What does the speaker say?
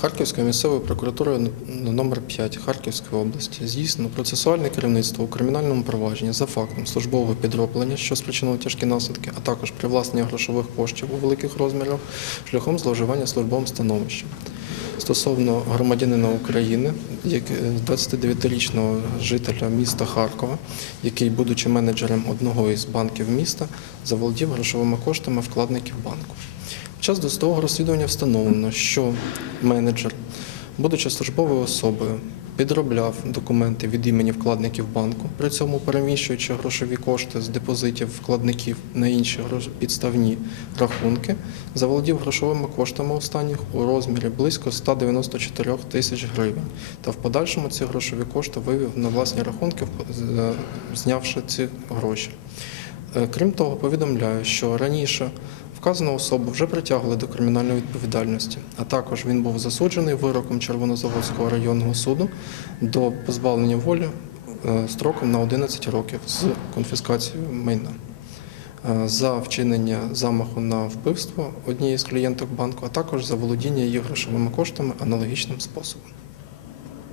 Харківською місцевою прокуратурою номер 5 Харківської області здійснено процесуальне керівництво у кримінальному провадженні за фактом службового підроблення, що спричинило тяжкі наслідки, а також привласнення грошових коштів у великих розмірах шляхом зловживання службовим становищем. Стосовно громадянина України, е, 29-річного жителя міста Харкова, який, будучи менеджером одного із банків міста, заволодів грошовими коштами вкладників банку. Під час досудового розслідування встановлено, що менеджер, будучи службовою особою, підробляв документи від імені вкладників банку, при цьому переміщуючи грошові кошти з депозитів вкладників на інші підставні рахунки, заволодів грошовими коштами останніх у розмірі близько 194 тисяч гривень. Та в подальшому ці грошові кошти вивів на власні рахунки, знявши ці гроші. Е, Крім того, повідомляю, що раніше вказану особу вже притягли до кримінальної відповідальності, а також він був засуджений вироком Червонозаводського районного суду до позбавлення волі е, строком на 11 років з конфіскацією майна е, за вчинення замаху на вбивство однієї з клієнток банку, а також за володіння її грошовими коштами аналогічним способом.